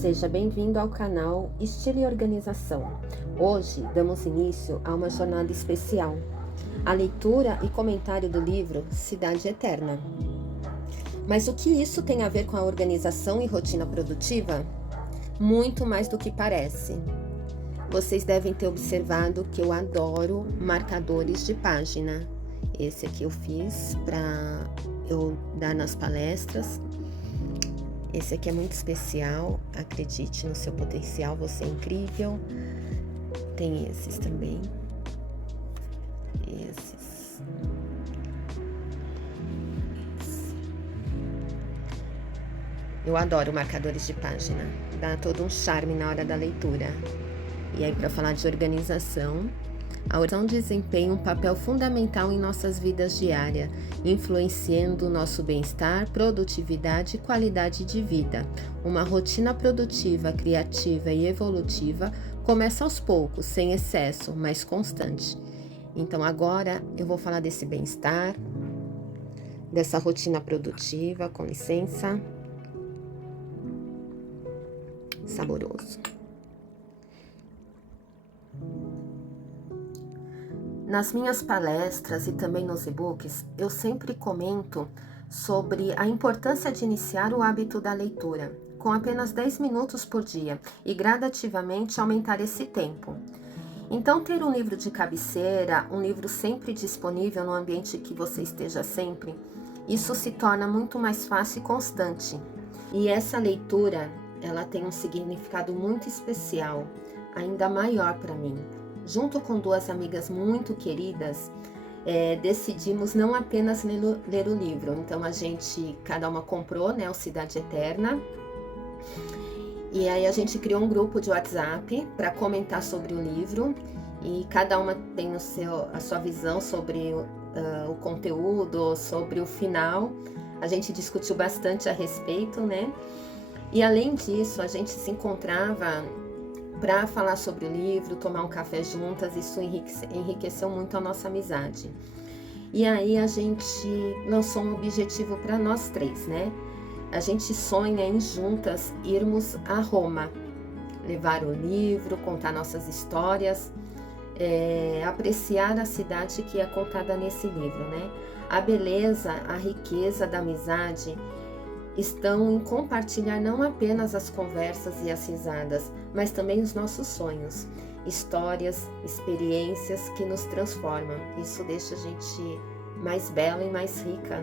Seja bem-vindo ao canal Estilo e Organização. Hoje damos início a uma jornada especial, a leitura e comentário do livro Cidade Eterna. Mas o que isso tem a ver com a organização e rotina produtiva? Muito mais do que parece. Vocês devem ter observado que eu adoro marcadores de página. Esse aqui eu fiz para eu dar nas palestras. Esse aqui é muito especial, acredite no seu potencial, você é incrível. Tem esses também. Esses. Eu adoro marcadores de página, dá todo um charme na hora da leitura. E aí, para falar de organização, a organização desempenha um papel fundamental em nossas vidas diárias, influenciando o nosso bem-estar, produtividade e qualidade de vida. Uma rotina produtiva, criativa e evolutiva começa aos poucos, sem excesso, mas constante. Então agora eu vou falar desse bem-estar, dessa rotina produtiva, com licença. Saboroso. Nas minhas palestras e também nos e-books, eu sempre comento sobre a importância de iniciar o hábito da leitura, com apenas 10 minutos por dia, e gradativamente aumentar esse tempo. Então, ter um livro de cabeceira, um livro sempre disponível no ambiente que você esteja sempre, isso se torna muito mais fácil e constante. E essa leitura, ela tem um significado muito especial, ainda maior para mim. Junto com duas amigas muito queridas, decidimos não apenas ler o livro. Então cada uma comprou, o Cidade Eterna. E aí a gente criou um grupo de WhatsApp para comentar sobre o livro. E cada uma tem a sua visão sobre o conteúdo, sobre o final. A gente discutiu bastante a respeito, E além disso, a gente se encontrava para falar sobre o livro, tomar um café juntas. Isso enriqueceu muito a nossa amizade. E aí a gente lançou um objetivo para nós três, A gente sonha em juntas irmos a Roma, levar o livro, contar nossas histórias, apreciar a cidade que é contada nesse livro, A beleza, a riqueza da amizade estão em compartilhar não apenas as conversas e as risadas, mas também os nossos sonhos, histórias, experiências que nos transformam. Isso deixa a gente mais bela e mais rica,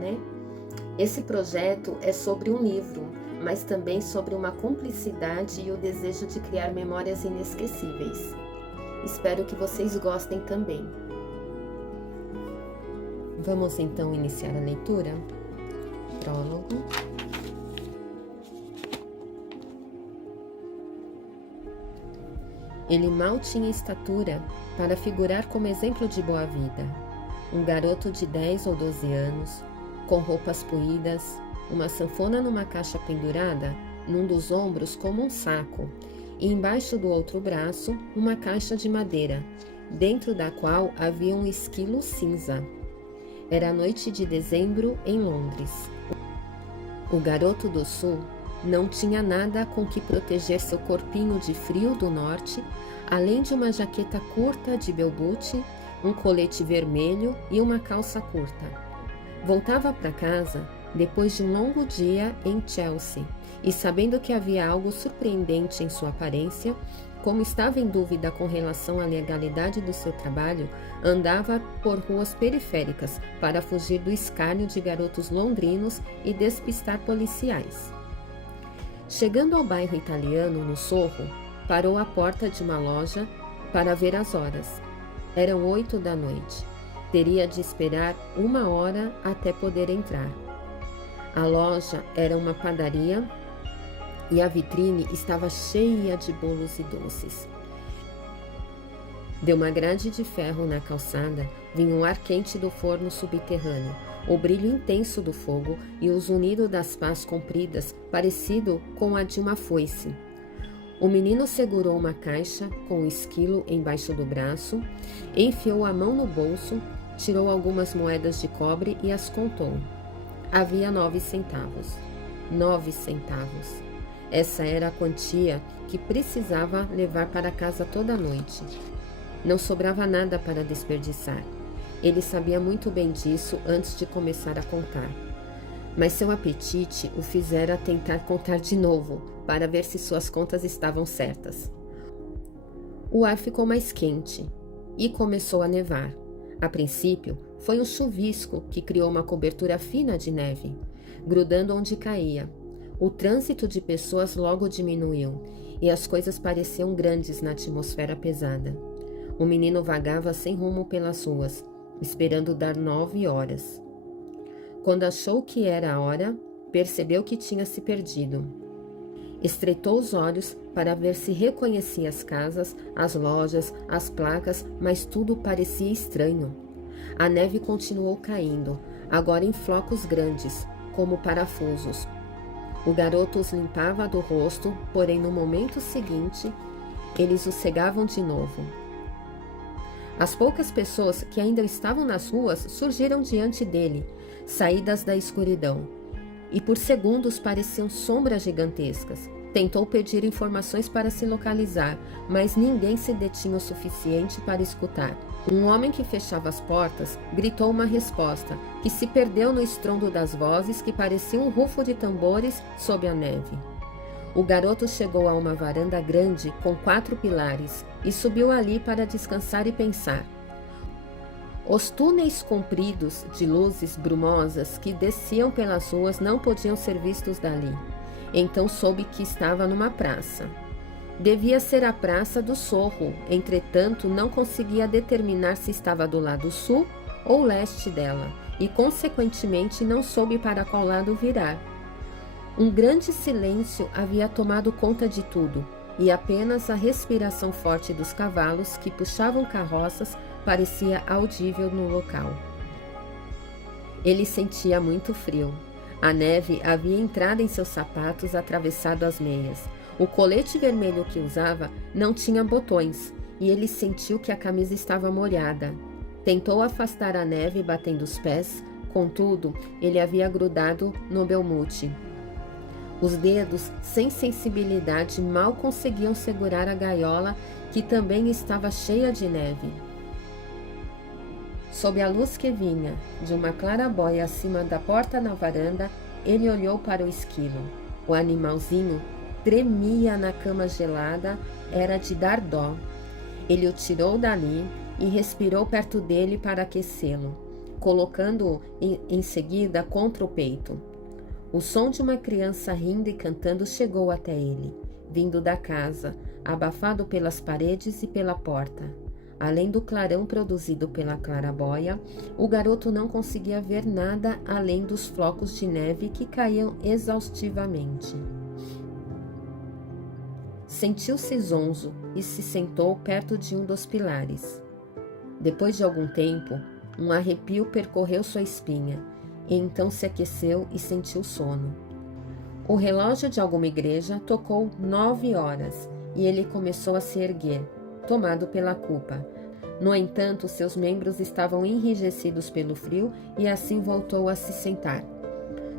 Esse projeto é sobre um livro, mas também sobre uma cumplicidade e o desejo de criar memórias inesquecíveis. Espero que vocês gostem também. Vamos então iniciar a leitura? Prólogo. Ele mal tinha estatura para figurar como exemplo de boa vida. Um garoto de 10 ou 12 anos, com roupas puídas, uma sanfona numa caixa pendurada num dos ombros como um saco, e embaixo do outro braço uma caixa de madeira, dentro da qual havia um esquilo cinza. Era a noite de dezembro em Londres. O garoto do sul não tinha nada com que proteger seu corpinho de frio do norte, além de uma jaqueta curta de belbute, um colete vermelho e uma calça curta. Voltava para casa depois de um longo dia em Chelsea e, sabendo que havia algo surpreendente em sua aparência, como estava em dúvida com relação à legalidade do seu trabalho, andava por ruas periféricas para fugir do escárnio de garotos londrinos e despistar policiais. Chegando ao bairro italiano, no Sorro, parou à porta de uma loja para ver as horas. Eram 8 da noite. Teria de esperar 1 hora até poder entrar. A loja era uma padaria e a vitrine estava cheia de bolos e doces. De uma grade de ferro na calçada vinha o ar quente do forno subterrâneo, o brilho intenso do fogo e o zunido das pás compridas, parecido com a de uma foice. O menino segurou uma caixa com um esquilo embaixo do braço, enfiou a mão no bolso, tirou algumas moedas de cobre e as contou. Havia 9 centavos. 9 centavos. Essa era a quantia que precisava levar para casa toda noite. Não sobrava nada para desperdiçar. Ele sabia muito bem disso antes de começar a contar. Mas seu apetite o fizera tentar contar de novo, para ver se suas contas estavam certas. O ar ficou mais quente e começou a nevar. A princípio, foi um chuvisco que criou uma cobertura fina de neve, grudando onde caía. O trânsito de pessoas logo diminuiu e as coisas pareciam grandes na atmosfera pesada. O menino vagava sem rumo pelas ruas, esperando dar 9 horas. Quando achou que era a hora, percebeu que tinha se perdido. Estreitou os olhos para ver se reconhecia as casas, as lojas, as placas, mas tudo parecia estranho. A neve continuou caindo, agora em flocos grandes, como parafusos. O garoto os limpava do rosto, porém no momento seguinte, eles o cegavam de novo. As poucas pessoas que ainda estavam nas ruas surgiram diante dele, saídas da escuridão, e por segundos pareciam sombras gigantescas. Tentou pedir informações para se localizar, mas ninguém se detinha o suficiente para escutar. Um homem que fechava as portas gritou uma resposta, que se perdeu no estrondo das vozes que pareciam um rufo de tambores sob a neve. O garoto chegou a uma varanda grande com 4 pilares e subiu ali para descansar e pensar. Os túneis compridos de luzes brumosas que desciam pelas ruas não podiam ser vistos dali. Então soube que estava numa praça. Devia ser a Praça do Sorro, entretanto não conseguia determinar se estava do lado sul ou leste dela, e consequentemente não soube para qual lado virar. Um grande silêncio havia tomado conta de tudo, e apenas a respiração forte dos cavalos que puxavam carroças parecia audível no local. Ele sentia muito frio. A neve havia entrado em seus sapatos, atravessado as meias. O colete vermelho que usava não tinha botões, e ele sentiu que a camisa estava molhada. Tentou afastar a neve batendo os pés, contudo, ele havia grudado no belmute. Os dedos, sem sensibilidade, mal conseguiam segurar a gaiola, que também estava cheia de neve. Sob a luz que vinha de uma claraboia acima da porta na varanda, ele olhou para o esquilo. O animalzinho tremia na cama gelada, era de dar dó. Ele o tirou dali e respirou perto dele para aquecê-lo, colocando-o em seguida contra o peito. O som de uma criança rindo e cantando chegou até ele, vindo da casa, abafado pelas paredes e pela porta. Além do clarão produzido pela claraboia, o garoto não conseguia ver nada além dos flocos de neve que caíam exaustivamente. Sentiu-se zonzo e se sentou perto de um dos pilares. Depois de algum tempo, um arrepio percorreu sua espinha, e então se aqueceu e sentiu sono. O relógio de alguma igreja tocou 9 horas e ele começou a se erguer, tomado pela culpa. No entanto, seus membros estavam enrijecidos pelo frio e assim voltou a se sentar.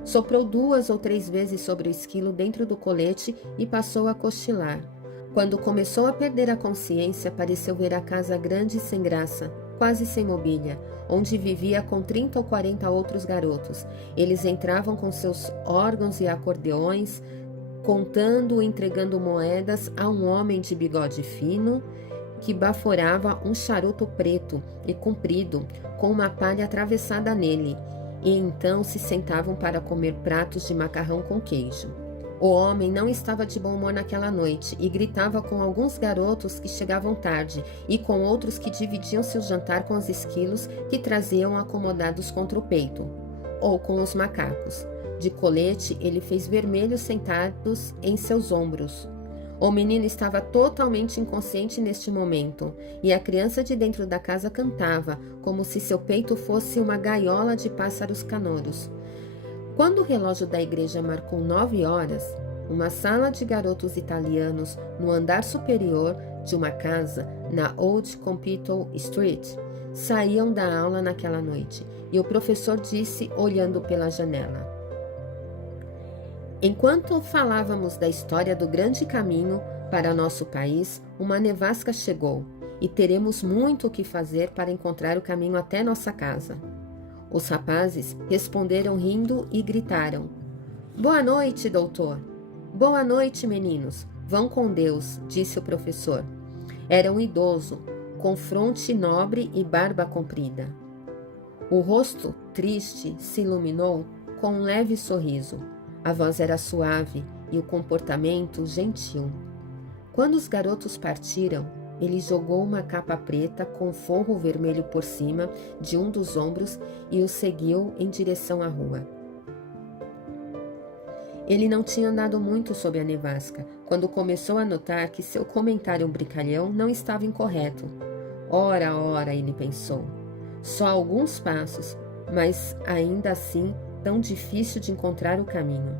Soprou 2 ou 3 vezes sobre o esquilo dentro do colete e passou a cochilar. Quando começou a perder a consciência, pareceu ver a casa grande e sem graça, quase sem mobília, onde vivia com 30 ou 40 outros garotos. Eles entravam com seus órgãos e acordeões, contando ou entregando moedas a um homem de bigode fino, que baforava um charuto preto e comprido, com uma palha atravessada nele, e então se sentavam para comer pratos de macarrão com queijo. O homem não estava de bom humor naquela noite e gritava com alguns garotos que chegavam tarde e com outros que dividiam seu jantar com os esquilos que traziam acomodados contra o peito, ou com os macacos. De colete, ele fez vermelhos sentados em seus ombros. O menino estava totalmente inconsciente neste momento, e a criança de dentro da casa cantava, como se seu peito fosse uma gaiola de pássaros canouros. Quando o relógio da igreja marcou 9 horas, uma sala de garotos italianos no andar superior de uma casa na Old Capitol Street saíam da aula naquela noite, e o professor disse, olhando pela janela: Enquanto falávamos da história do grande caminho para nosso país, uma nevasca chegou e teremos muito o que fazer para encontrar o caminho até nossa casa. Os rapazes responderam rindo e gritaram: Boa noite, doutor! Boa noite, meninos! Vão com Deus, disse o professor. Era um idoso, com fronte nobre e barba comprida. O rosto triste se iluminou com um leve sorriso. A voz era suave e o comportamento gentil. Quando os garotos partiram, ele jogou uma capa preta com forro vermelho por cima de um dos ombros e os seguiu em direção à rua. Ele não tinha andado muito sob a nevasca, quando começou a notar que seu comentário brincalhão não estava incorreto. Ora, ele pensou. Só alguns passos, mas ainda assim tão difícil de encontrar o caminho.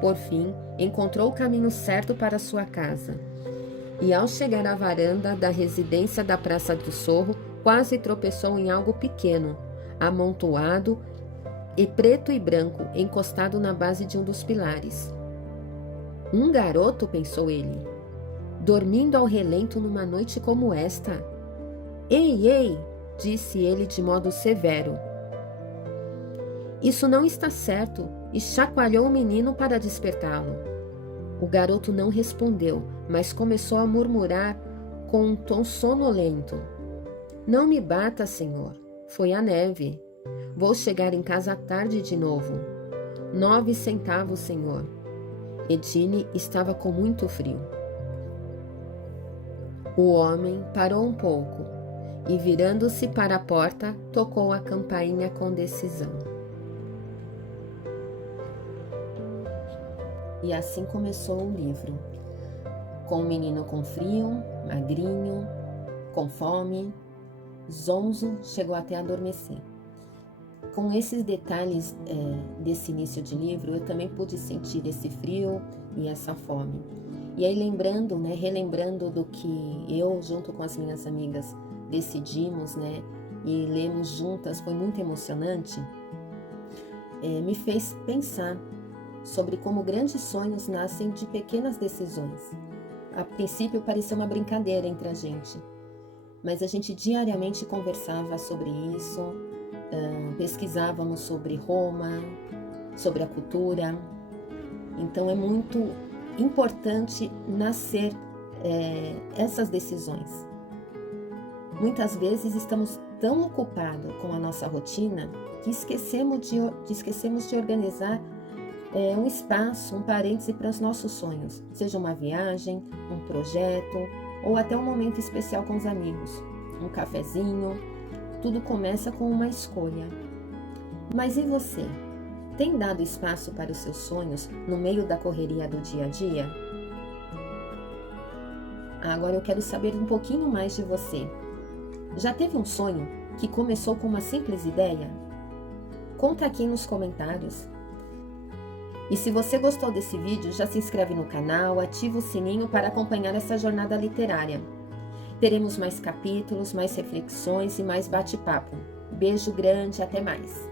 Por fim, encontrou o caminho certo para sua casa. E ao chegar à varanda da residência da Praça do Sorro, quase tropeçou em algo pequeno, amontoado e preto e branco, encostado na base de um dos pilares. Um garoto, pensou ele, dormindo ao relento numa noite como esta. Ei, disse ele de modo severo. Isso não está certo, e chacoalhou o menino para despertá-lo. O garoto não respondeu, mas começou a murmurar com um tom sonolento. Não me bata, senhor. Foi a neve. Vou chegar em casa à tarde de novo. 9 centavos, senhor. Edine estava com muito frio. O homem parou um pouco e, virando-se para a porta, tocou a campainha com decisão. E assim começou o livro, com um menino com frio, magrinho, com fome, zonzo, chegou até a adormecer. Com esses detalhes desse início de livro, eu também pude sentir esse frio e essa fome. E aí relembrando do que eu, junto com as minhas amigas, decidimos, e lemos juntas, foi muito emocionante, me fez pensar sobre como grandes sonhos nascem de pequenas decisões. A princípio pareceu uma brincadeira entre a gente, mas a gente diariamente conversava sobre isso, pesquisávamos sobre Roma, sobre a cultura. Então é muito importante nascer essas decisões. Muitas vezes estamos tão ocupados com a nossa rotina que esquecemos de organizar um espaço, um parêntese para os nossos sonhos, seja uma viagem, um projeto ou até um momento especial com os amigos, um cafezinho. Tudo começa com uma escolha. Mas e você? Tem dado espaço para os seus sonhos no meio da correria do dia a dia? Agora eu quero saber um pouquinho mais de você. Já teve um sonho que começou com uma simples ideia? Conta aqui nos comentários. E se você gostou desse vídeo, já se inscreve no canal, ativa o sininho para acompanhar essa jornada literária. Teremos mais capítulos, mais reflexões e mais bate-papo. Beijo grande, até mais!